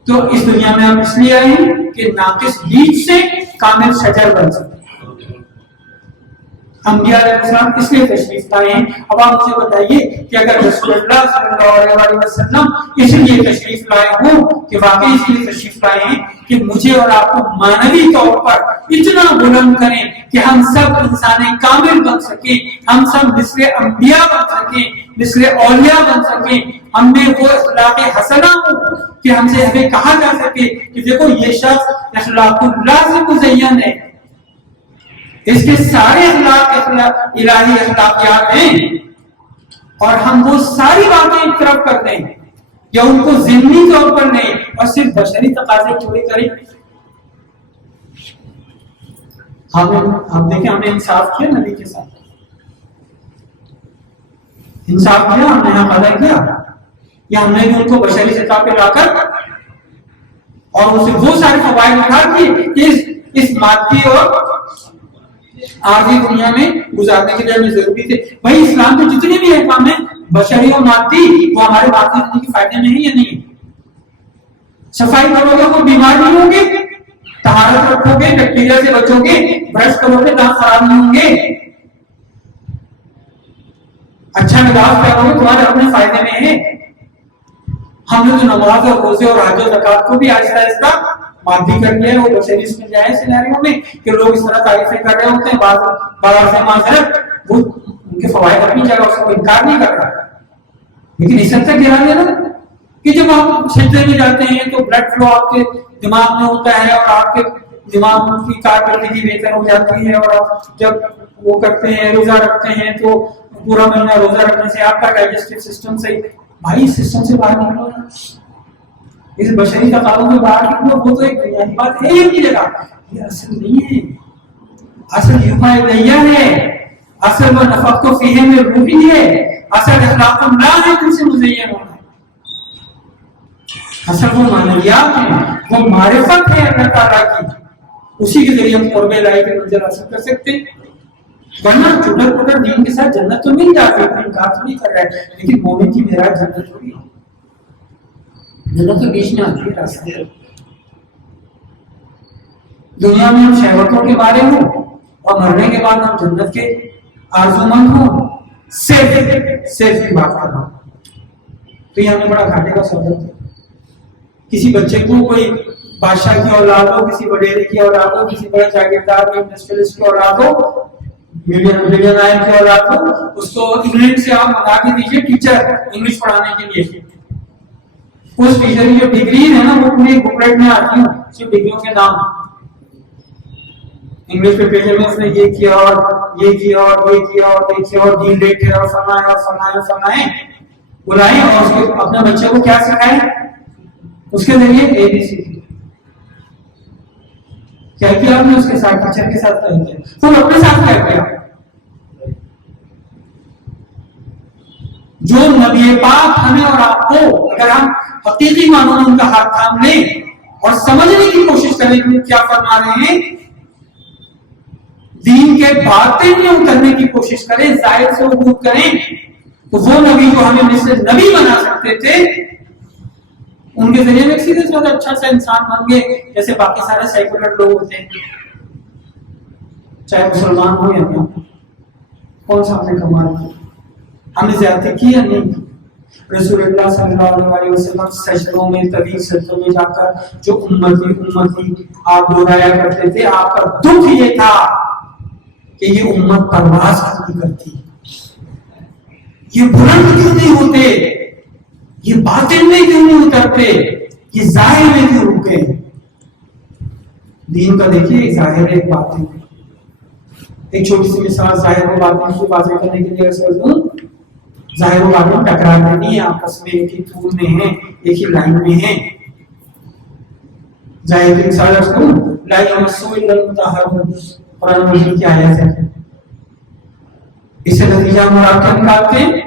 تو اس دنیا میں ہم اس لیے آئے ہیں کہ ناقص بیج سے کامل شجر بن سکتے ہیں۔ انبیاء علیہ السلام اس لیے تشریف لائے ہیں۔ اب آپ مجھے بتائیے کہ اگر رسول اللہ صلی اللہ علیہ وسلم اس لیے تشریف لائے ہوں کہ واقعی اس لیے تشریف لائے ہیں کہ مجھے اور آپ کو معنوی طور پر اتنا بلند کریں کہ ہم سب انسان کامل بن سکیں، ہم سب مثل انبیاء بن سکیں، مثل اولیاء بن سکیں، ہم میں وہ اخلاق حسنہ ہو کہ ہم سے ہمیں کہا جا سکے کہ دیکھو یہ شخص اخلاق اللہ سے مزین ہے، اس کے سارے اخلاق الہی اخلاقیات ہیں، اور ہم وہ ساری باتیں ایک طرف کر دیں یا ان کو ضمنی طور پر نہیں اور صرف بشری تقاضے پورے کریں۔ ہم دیکھیں ہم نے انصاف کیا نبی کے ساتھ، انصاف کیا، ہم نے حق ادا کیا، یا ہم نے بھی ان کو بشری سطح پہ لا کر اور اسے وہ سارے فوائد اٹھا دیے کہ اس مادی اور عارضی دنیا میں گزارنے کے لیے ہمیں ضروری تھے۔ بھائی اسلام کے جتنے بھی احکام ہیں بشری و مادی، وہ ہمارے باقی زندگی کے فائدے میں ہیں یا نہیں؟ صفائی کرو گے تو بیمار نہیں ہوں گے، طہارت رکھو گے بیکٹیریا سے بچو گے، برش کرو گے دانت خراب نہیں ہوں گے، اچھا لباس پہنو گے تمہارے اپنے فائدے میں ہے۔ ہم نے تو نماز اور روزے اور حج و زکات کو بھی آہستہ آہستہ مادی کر لیا ہے، وہ بشری اس میں جائے سیناریوں میں کہ لوگ اس طرح تعریفیں کر رہے ہوتے ہیں، بعض سے معذرت، وہ ان کے فوائد اپنی جگہ، اس کو انکار نہیں کر رہا، لیکن اس حد تک گرا دینا کہ جب آپ سجدے میں جاتے ہیں تو بلڈ فلو آپ کے دماغ میں ہوتا ہے اور آپ کے دماغ کی کارکردگی بہتر ہو جاتی ہے، اور آپ جب وہ کرتے ہیں روزہ رکھتے ہیں تو پورا مہینہ روزہ رکھنے سے آپ کا ڈائجسٹو سسٹم سے، بھائی اس سسٹم سے باہر نکلو، اس بشری تقاضوں سے باہر نکلو، وہ تو ایک بنیادی بات ہے ہی جگہ، یہ اصل نہیں ہے، اصل یوحا الیہ ہے، اصل وہ نفخت فیہ میں روحی ہے، اصل اخلاق اللہ ہے جن سے مزین ہونا ہے، اصل وہ معنویات ہیں، وہ معرفت ہے اللہ تعالیٰ کی، اسی کے ذریعے ہم قرب الہی کے منزل حاصل کر سکتے ہیں۔ ورنہ چٹر پٹر دین کے ساتھ جنت تو مل جاتی ہے، انکار تو نہیں کر رہا ہے، لیکن مومن کی معراج جنت ہوگی، جنت تو بیچ میں آتی ہے راستے۔ دنیا میں ہم شہوتوں کے بارے ہوں اور مرنے کے بعد ہم جنت کے آرزومند ہوں، صرف بات کر رہا ہوں، تو یہ ہمیں بڑا گھاٹے کا سودا ہے۔ کسی بچے کو کوئی بادشاہ کی اولاد ہو، کسی وڈیرے کی اولاد ہو، کسی بڑے جاگیردار انڈسٹریلسٹ کی اولاد ہو، ملین آئر کی اولاد ہو، اس کو انگلینڈ سے آپ منگا کے دیجیے ٹیچر انگلش پڑھانے کے لیے، اس ٹیچر کی جو ڈگری ہے نا وہ پوری بکلیٹ میں آتی ہیں، صرف ڈگریوں کے نام، انگلش پہ پیپر میں اس نے یہ کیا اور یہ کیا اور یہ کیا اور یہ کیا اور ڈیل ریٹ اور فنا ہے بلائیں، اور اس کے اپنے بچے کو کیا سکھائیں، اس کے ذریعے اے بی سی کیا کیا آپ نے اس کے ساتھ، ٹیچر کے ساتھ کیا کیا، تو اپنے ساتھ کیا کیا، جو نبی پاک ہمیں اور آپ کو اگر ہم حقیقی معنوں میں ان کا ہاتھ تھام لیں اور سمجھنے کی کوشش کریں کہ کیا فرما رہے ہیں. دین کے باطن میں اترنے کی کوشش کریں, ظاہر سے عبور کریں. تو وہ نبی جو ہمیں مثل نبی بنا سکتے تھے, ان کے ذریعے میں سیدھے سے اچھا سا انسان بن گئے جیسے باقی سارے سیکولر لوگ ہوتے ہیں, چاہے مسلمان ہو یا نہ. کون سا ہم نے کمال کیا؟ ہم نے زیادتی کی یا نہیں کی؟ رسول اللہ صلی اللہ علیہ وسلم سجدوں میں, طویل سجدوں میں جا کر جو امتی آپ دہرایا کرتے تھے, آپ کا دکھ یہ تھا کہ یہ امت پرواز نہیں کرتی, یہ بلند کیوں نہیں ہوتے, یہ باطن میں کیوں نہیں اترتے, یہ ظاہر میں کیوں رکے. دین کا دیکھیے ظاہر ایک باطن ہے. ایک چھوٹی سی مثال ظاہر و باطن کو واضح کرنے کے لیے عرض دوں. ظاہر و باطن ٹکراتے نہیں ہیں, آپس میں ایک ہی طول میں ہیں, ایک ہی لائن میں ہیں. ظاہر کی مثال عرض کروں, لا یمسو الا المطہرون, قرآن مجید کی آیت ہے. اس سے نتیجہ ہم اور آپ کیا نکالتے ہیں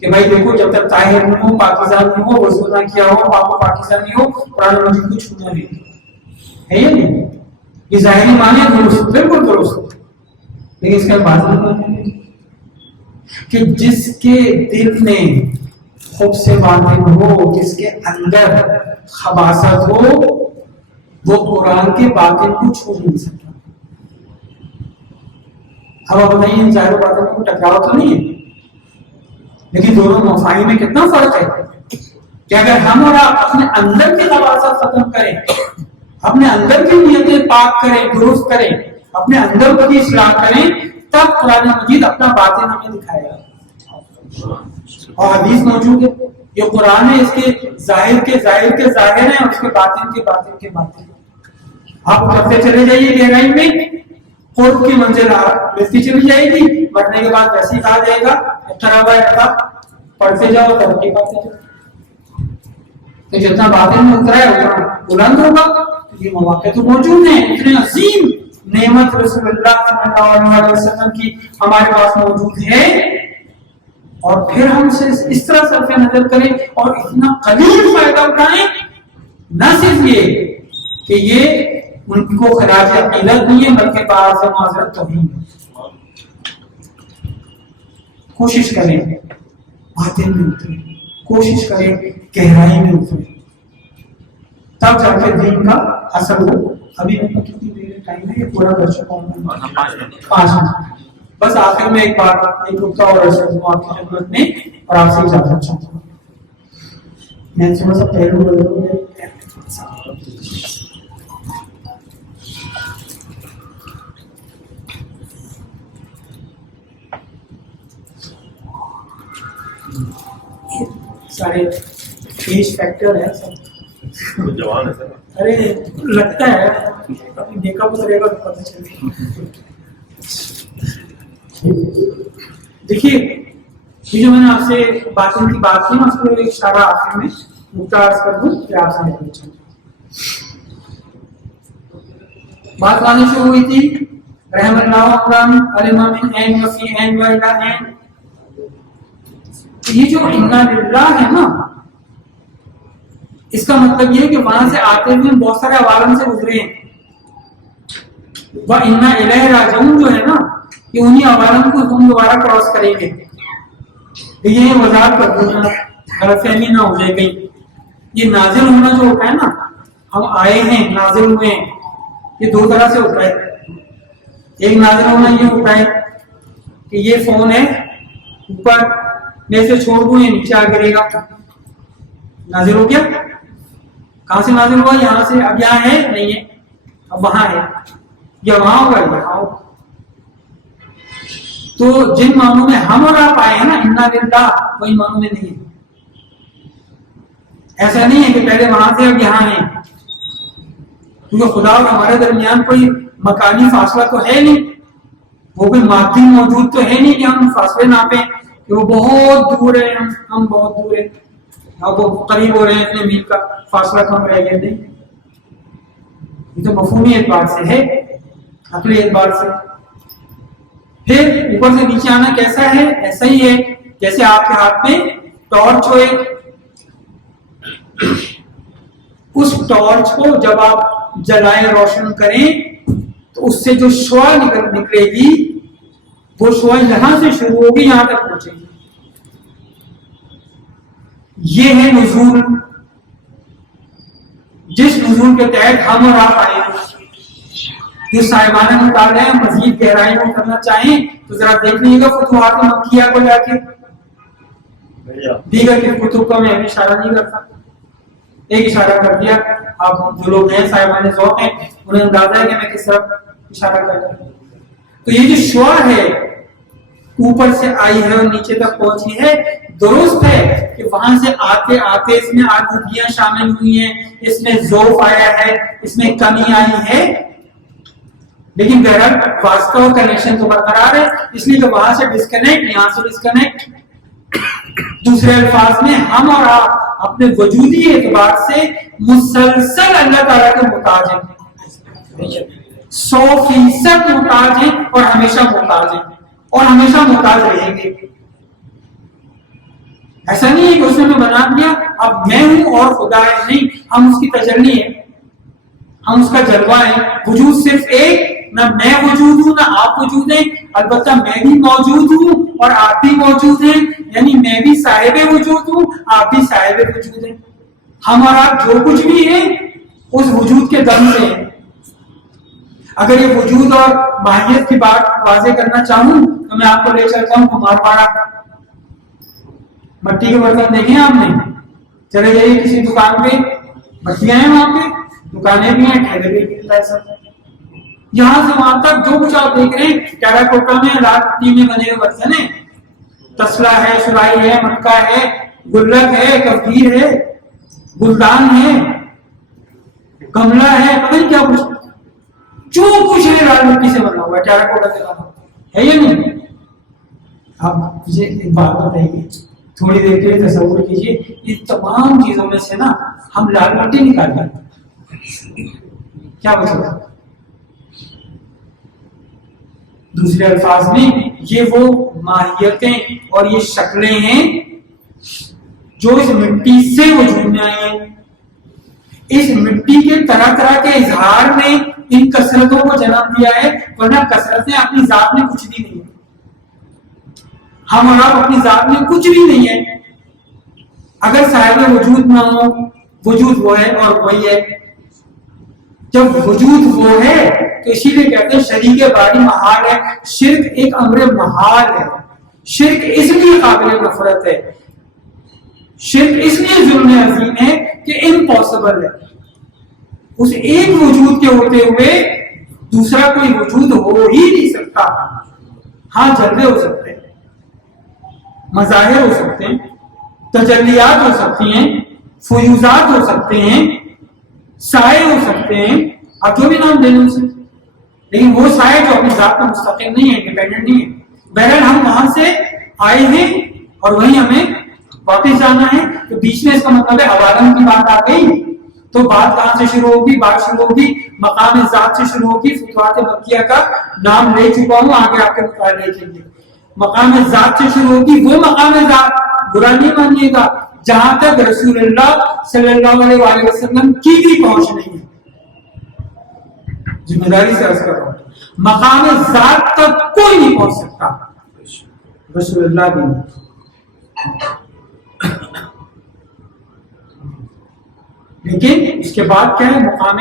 کہ بھائی دیکھو جب تک طاہر نہ ہو, پاکیزہ نہ ہو, وضو نہ کیا ہو, پاک و پاکیزہ نہیں ہو, قرآن مجید کو چھونا نہیں ہے. یہ نہیں, یہ ظاہری معنی درست, بالکل درست, لیکن اس کا باطن معنی کہ جس کے دل میں خوب سے باطن ہو, جس کے اندر خباثت ہو, وہ قرآن کے باطن کو چھو نہیں سکتا. اب آپ بتائیے ظاہر و باطن کو ٹکراؤ تو نہیں ہے, لیکن دونوں مفاہیم میں کتنا فرق ہے کہ اگر ہم اور آپ اپنے اندر کی خباثت ختم کریں, اپنے اندر کی نیتیں پاک کریں, درست کریں, اپنے اندر کی اصلاح کریں, تب قرآن مجید اپنا باطن ہمیں دکھائے گا. اور حدیث موجود ہے, یہ قرآن ہے, اس کے ظاہر کے ظاہر ہیں, اور اس کے باطن کے باطن. آپ کرتے چلے جائیے گہرائی میں, قرب کی منزل ملتی چلی جائے گی, مرنے کے بعد ویسے ہی کہا جائے گا پڑھتے جاؤ, ترقی پاتے جاؤ. تو جتنا باطن میں اترا ہے اتنا بلند ہوگا. یہ مواقع تو موجود ہیں, اتنے عظیم نعمت رسول اللہ صلی اللہ علیہ وسلم کی ہمارے پاس موجود ہے, اور پھر ہم اسے اس طرح صرف نظر کریں اور اتنا قلیل فائدہ اٹھائیں. نہ صرف یہ کہ یہ ان کو خراج عقیدت نہیں ہے, بلکہ باعث معذرت توہین ہے. کوشش کریں باطن میں اتریں, کوشش کریں گہرائی میں اتریں, تب جا کے دین کا اثر ہو. ابھی میں کتنی دیر ٹائم ہے, یہ پورا کر چکا ہوں 5 منٹ. بس آخر میں ایک بات, ایک نقطہ اور عرض کروں آپ کی خدمت میں, اور آپ سے اجازت چاہتا ہوں. میں تھوڑا سا پہلو بدلوں گا. سارے ایج فیکٹر ہے سب, جوان ہے سر. ارے لگتا ہے دیکھا گزرے گا تو پتہ چلے گا. دیکھیے یہ جو میں نے آپ سے باطن کی بات کی نا, اس کو ایک اشارہ آخر میں نقطہ عرض کر دوں کہ آپ سمجھنا چاہتے ہیں. بات آنے شروع ہوئی تھی, رحم اللہ عمران علمہ من عین وفی عین و الہ عین. یہ جو انا للہ ہے نا, اس کا مطلب یہ کہ وہاں سے آتے ہوئے بہت سارے عوالم سے گزرے ہیں. وَإِنَّا إِلَيْهِ رَاجِعُونَ جو ہے نا, کہ انہی عوالم کو تم دوبارہ کراس کریں گے. یہ وضاحت کر دوں, غلط فہمی نہ ہو جائے کہیں. یہ نازل ہونا جو ہوتا ہے نا, ہم آئے ہیں نازل ہوئے ہیں, یہ 2 طرح سے ہوتا ہے. ایک نازل ہونا یہ ہوتا ہے کہ یہ فون ہے اوپر, میں اسے چھوڑ دوں یہ نیچے آ گرے گا, نازل ہو گیا. کہاں سے نازل ہوا؟ یہاں سے. اب یہاں ہے نہیں ہے, اب وہاں ہے, یا وہاں ہوگا یہاں ہوگا. تو جن معنوں میں ہم اور آپ آئے ہیں نا انا للہ, وہی معنوں میں نہیں ہے. ایسا نہیں ہے کہ پہلے وہاں سے اب یہاں ہیں, کیونکہ خدا اور ہمارے درمیان کوئی مکانی فاصلہ تو ہے نہیں, وہ کوئی مادی موجود تو ہے نہیں کہ ہم فاصلے ناپیں کہ وہ بہت دور ہے, ہم بہت دور ہیں, اب وہ قریب ہو رہے ہیں, اتنے میل کا فاصلہ کم رہ گیا. نہیں, یہ تو مفہومی اعتبار سے ہے, عقلی اعتبار سے. پھر اوپر سے نیچے آنا کیسا ہے؟ ایسا ہی ہے جیسے آپ کے ہاتھ میں ٹارچ ہو, ایک اس ٹارچ کو جب آپ جلائیں روشن کریں تو اس سے جو شعاع نکلے گی وہ شعاع یہاں سے شروع ہوگی یہاں تک پہنچے گی. یہ ہے نزول. جس نزول کے تحت ہم اور آپ آئے ہیں. جو صاحبانہ مطالعہ مزید گہرائی میں کرنا چاہیں تو ذرا دیکھ لیجیے گا فتوحات مکیہ کو جا کے. دیگر کے کتب کا میں اشارہ نہیں کرتا, ایک اشارہ کر دیا. آپ جو لوگ ہیں صاحبان ذوق ہیں انہیں اندازہ ہے کہ میں کس طرف اشارہ کر رہا ہوں. تو یہ جو شعاع ہے اوپر سے آئی ہے اور نیچے تک پہنچی ہے, درست ہے کہ وہاں سے آتے آتے اس میں آلودگیاں شامل ہوئی ہیں, اس میں ذوف آیا ہے, اس میں کمی آئی ہے, لیکن بہرحال واسطہ اور کنیکشن تو برقرار ہے. اس لیے کہ وہاں سے ڈسکنیکٹ, یہاں سے ڈسکنیکٹ. دوسرے الفاظ میں ہم اور آپ اپنے وجودی اعتبار سے مسلسل اللہ تعالیٰ کے محتاج ہیں, 100% محتاج ہیں اور ہمیشہ محتاج ہیں اور ہمیشہ محتاج رہیں گے. ایسا نہیں ہے کہ اس نے ہمیں بنا دیا اب میں ہوں اور خدا ہے, نہیں, ہم اس کی تجلی ہے, ہم اس کا جلوہ ہے. وجود صرف ایک, نہ میں موجود ہوں نہ آپ موجود ہیں, البتہ میں بھی موجود ہوں اور آپ بھی موجود ہیں, یعنی میں بھی صاحب وجود ہوں, آپ بھی صاحب وجود ہیں. ہم اور آپ جو کچھ بھی ہیں اس وجود کے دم سے ہیں. اگر یہ وجود اور ماہیت کی بات واضح کرنا چاہوں تو میں آپ کو لے چلتا ہوں کمار پاڑا. مٹی کے برتن دیکھیں آپ نے, چلے جائیے کسی دکان پہ, مٹیاں ہیں وہاں پہ, دکانیں بھی ہیں, ٹھیلے بھی ملتا ہے سب. یہاں سے وہاں تک جو کچھ آپ دیکھ رہے ہیں ٹیراکوٹا میں رات مٹی میں بنے ہوئے برتن ہیں. تسلا ہے, سرائی ہے, مٹکا ہے, گلک ہے, کفگیر ہے, گلدان ہے, گملہ ہے, پتہ نہیں کیا کچھ, جو کچھ ہے لال مٹی سے بنا ہوا ہے, ٹیراکوٹا سے بنا ہے یا نہیں. آپ مجھے ایک بات بتائیے, تھوڑی دیر کے لیے تصور کیجیے, ان تمام چیزوں میں سے نا ہم لال مٹی نکال لیں, کیا بچا؟ دوسرے الفاظ میں یہ وہ ماہیتیں اور یہ شکلیں ہیں جو اس مٹی سے وجود میں آئی ہیں. اس مٹی کے طرح طرح کے اظہار نے ان کثرتوں کو جنم دیا ہے, ورنہ کثرتیں اپنی ذات میں کچھ بھی نہیں ہے. ہم اور آپ اپنی ذات میں کچھ بھی نہیں ہے. اگر صاحب وجود نہ ہو, وجود وہ ہے اور وہی ہے. جب وجود وہ ہے تو اسی لیے کہتے ہیں شریک باری محال ہے. شرک ایک امر محال ہے. شرک اس لیے قابل نفرت ہے, شرک اس لیے ظلم عظیم ہے کہ امپاسبل ہے. اس ایک وجود کے ہوتے ہوئے دوسرا کوئی وجود ہو ہی نہیں سکتا. ہاں جلوے ہو سکتے ہیں, مظاہر ہو سکتے ہیں, تجلیات ہو سکتی ہیں, فیوزات ہو سکتے ہیں, سائے ہو سکتے ہیں, آپ جو بھی نام دیں ان سے, لیکن وہ سائے جو اپنی ذات میں مستقل نہیں ہے, انڈیپینڈنٹ نہیں ہے. بہرحال ہم وہاں سے آئے ہیں اور وہیں ہمیں واپس جانا ہے. تو بیچ میں اس کا مطلب ہے عوالم کی بات آ گئی تو بات کہاں سے شروع ہوگی؟ بات شروع ہوگی مقام ذات سے شروع ہوگی. فتوحات مکیہ کا نام لے چکا ہوں, آگے آپ کے مطالعے کے لیے مقام ذات سے شروع ہوگی. وہ مقام ذات برا نہیں مانیے گا جہاں تک رسول اللہ صلی اللہ علیہ وآلہ وسلم کی بھی پہنچ نہیں ہے. ذمہ داری سے عرض کر رہا ہوں, مقام ذات تک کوئی نہیں پہنچ سکتا, رسول اللہ بھی نہیں. لیکن اس کے بعد کیا ہے؟ مقام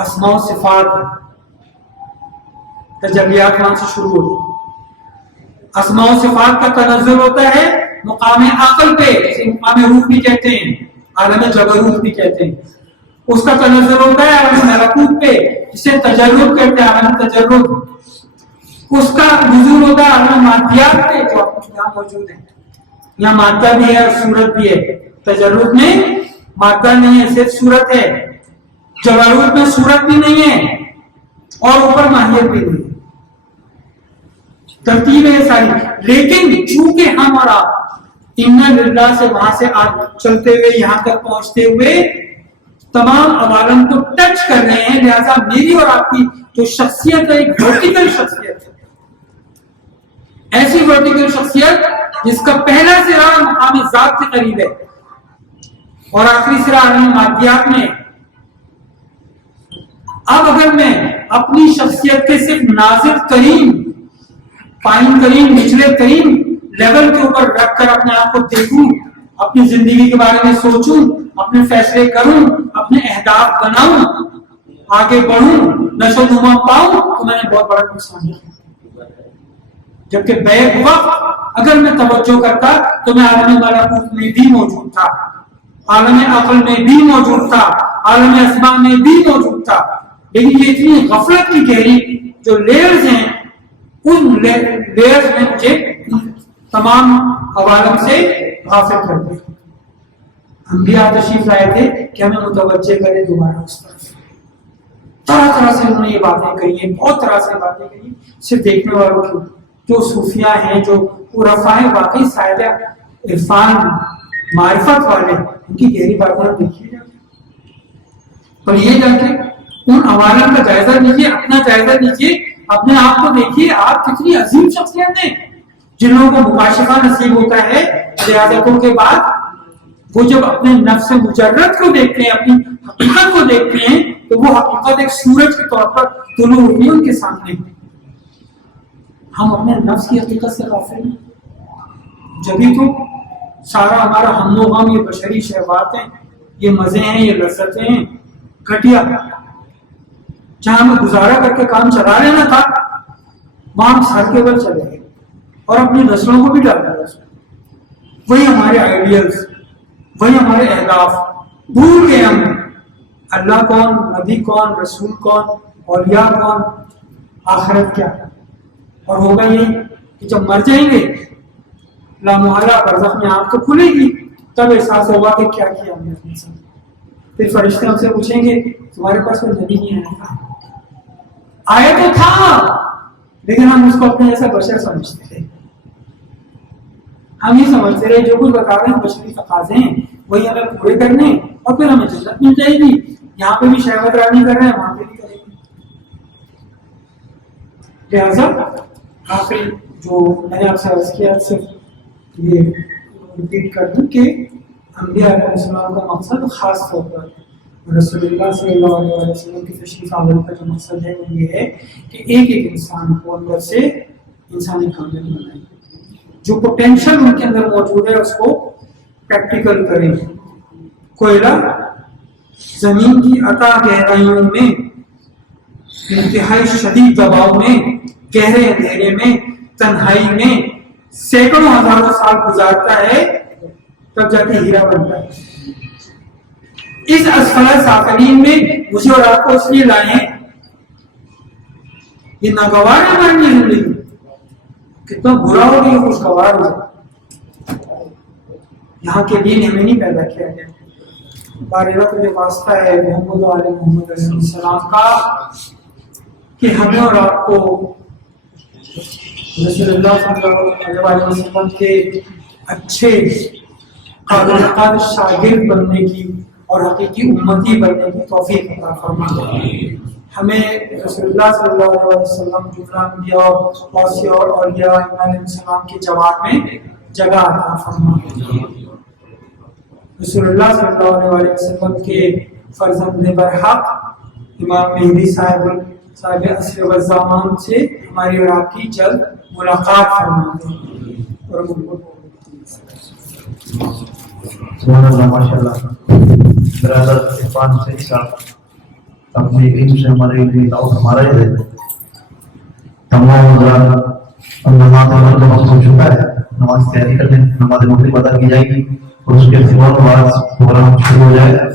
اسماء و صفات, تجلیات وہاں سے شروع ہوتی. اسماء و صفات کا تنزل ہوتا ہے مقام عقل پہ, جسے مقام روح بھی کہتے ہیں, عالم جبروت بھی کہتے ہیں. اس کا تنزل ہوتا ہے عالم ملکوت پہ, جسے تجرد کہتے ہیں, عالم تجرد. اس کا نزول ہوتا ہے عالم مادیات پہ, جو یہاں موجود ہے. یہاں مادہ بھی ہے اور صورت بھی ہے. تجرد میں مادہ نہیں ہے, صرف صورت ہے. جبروت میں صورت بھی نہیں ہے اور اوپر ماہیت بھی نہیں ہے. ترتیب ہے ساری. لیکن چونکہ ہم اور آپ انا للہ سے وہاں سے چلتے ہوئے یہاں تک پہنچتے ہوئے تمام عوالم کو ٹچ کر رہے ہیں, لہذا میری اور آپ کی جو شخصیت ہے ایک ورٹیکل شخصیت ہے. ایسی ورٹیکل شخصیت جس کا پہلا سرا مقام ذات کے قریب ہے اور آخری سرا عالم مادیات میں اب اگر میں اپنی شخصیت کے صرف نازل ترین، فائن ترین، نچلے ترین لیول کے اوپر رکھ کر اپنے آپ کو دیکھوں، اپنی زندگی کے بارے میں سوچوں، اپنے فیصلے کروں، اپنے اہداف بناؤں، آگے بڑھوں، نشو و نما پاؤں، تو میں نے بہت بڑا نقصان کیا۔ جبکہ بیک وقت اگر میں توجہ کرتا تو میں عالم ملکوت میں بھی موجود تھا، عالم عقل میں بھی موجود تھا، عالم اسماء میں بھی موجود تھا، لیکن یہ اتنی غفلت کی گہری جو لیئرز ہیں، ان لیئرز میں مجھے تمام عوالم سے غافل کر دیا۔ انبیاء تشریف لائے تھے کہ ہمیں متوجہ کرے دوبارہ اس طرف۔ طرح طرح سے انہوں نے یہ باتیں کہی ہیں، بہت طرح سے باتیں کہی، صرف دیکھنے والوں کی، جو صوفیاء ہیں، جو عرفاء ہیں، واقعی صاحب عرفان معرفت والے، ان کی گہری باتیں دیکھیے جا کے، اور یہ جا کے ان عوالم کا جائزہ لیجیے، اپنا جائزہ لیجیے، اپنے آپ کو دیکھیے، آپ کتنی عظیم شخصیت ہیں جن لوگوں کو مکاشفہ نصیب ہوتا ہے ریاضتوں کے بعد۔ وہ جب اپنے نفس مجرد کو دیکھتے ہیں، اپنی حقیقت کو دیکھتے ہیں، تو وہ حقیقت ایک سورج کے طور پر طلوع ہوتی ہے ان کے سامنے۔ ہم اپنے نفس کی حقیقت سے غافل ہیں، جبھی تو سارا ہمارا ہم و غم یہ بشری شہوات ہیں، یہ مزے ہیں، یہ لذتیں ہیں گھٹیا، جہاں ہمیں گزارا کر کے کام چلا لینا تھا، وہاں ہم سر کے بل چلے گئے اور اپنی نسلوں کو بھی ڈال دیا۔ وہی ہمارے آئیڈیلز، وہی ہمارے اہداف، بھول گئے ہم اللہ کون، نبی کون، رسول کون، اولیاء کون، آخرت کیا۔ اور ہوگا یہی کہ جب مر جائیں گے لامحالہ برزخ میں آنکھ تو کھلے گی، تب احساس ہوگا کہ کیا کیا ہم نے اپنے ساتھ۔ پھر فرشتے ہم سے پوچھیں گے تمہارے پاس کوئی نبی نہیں آیا تو تھا، لیکن ہم اس کو اپنے جیسا بشر سمجھتے تھے، ہم یہ سمجھتے رہے جو کچھ بتا رہے ہیں بشری تقاضے ہیں، وہی ہمیں پورے کرنے، اور پھر ہمیں جنت مل جائے گی۔ یہاں پہ بھی شہوت رانی کر رہے ہیں، وہاں پہ بھی کریں گے۔ لہٰذا آخری جو میں نے آپ سے عرض کیا، صرف یہ ریپیٹ کر دوں کہ انبیاء علیہ السلام کا مقصد خاص طور پر رسول اللہ صلی اللہ علیہ وسلم کی تشریف آوری کا جو مقصد ہے وہ یہ ہے کہ ایک ایک انسان کو اندر سے انسانی کامل بنائے، جو پوٹینشل ان کے اندر موجود ہے اس کو پریکٹیکل کریں۔ کوئلہ زمین کی عطا گہرائیوں میں، انتہائی شدید دباؤ میں، گہرے اندھیرے میں، تنہائی میں سینکڑوں ہزاروں سال گزارتا ہے، تب جا کے ہیرا بنتا ہے۔ اس اسفل سافلین میں مجھے اور آپ کو اس لیے لائے ہیں، یہ ناگوار ہے ہماری زندگی، کتنا برا ہو گیا خوشگوار ہو جائے، یہاں کے دین ہمیں نہیں پیدا کیا گیا۔ بارے تجھے واسطہ ہے محمد علیہ محمد علیہ السلام کا کہ ہمیں اور آپ کو رسول اللہ صلی اللہ علیہ وسلم کے اچھے قابل شاگرد بننے کی اور حقیقی امتی بننے کی توفیق عطا فرمائے۔ ہمیں رسول اللہ صلی اللہ علیہ وسلم جملہ انبیاء اور اولیاء علیہ السلام کے جواب میں جگہ عطا فرمائے۔ رسول اللہ صلی اللہ علیہ وسلم کے فرزند برحق امام مہدی صاحب عصر و زمان سے ہماری اور آپ کی جلد ملاقات فرمائے۔ اور سبحان اللہ، ماشاء اللہ۔ برادر عرفان حسین صاحب اپنے علم سے ہمارے لیے دعوت ہمارا ہی ہے۔ تمام حضرات نماز کا وقت ہو چکا ہے، نماز تیاری کر لیں، نماز مغرب ادا کی جائے گی اور اس کے فوراً بعد پروگرام شروع ہو جائے گا۔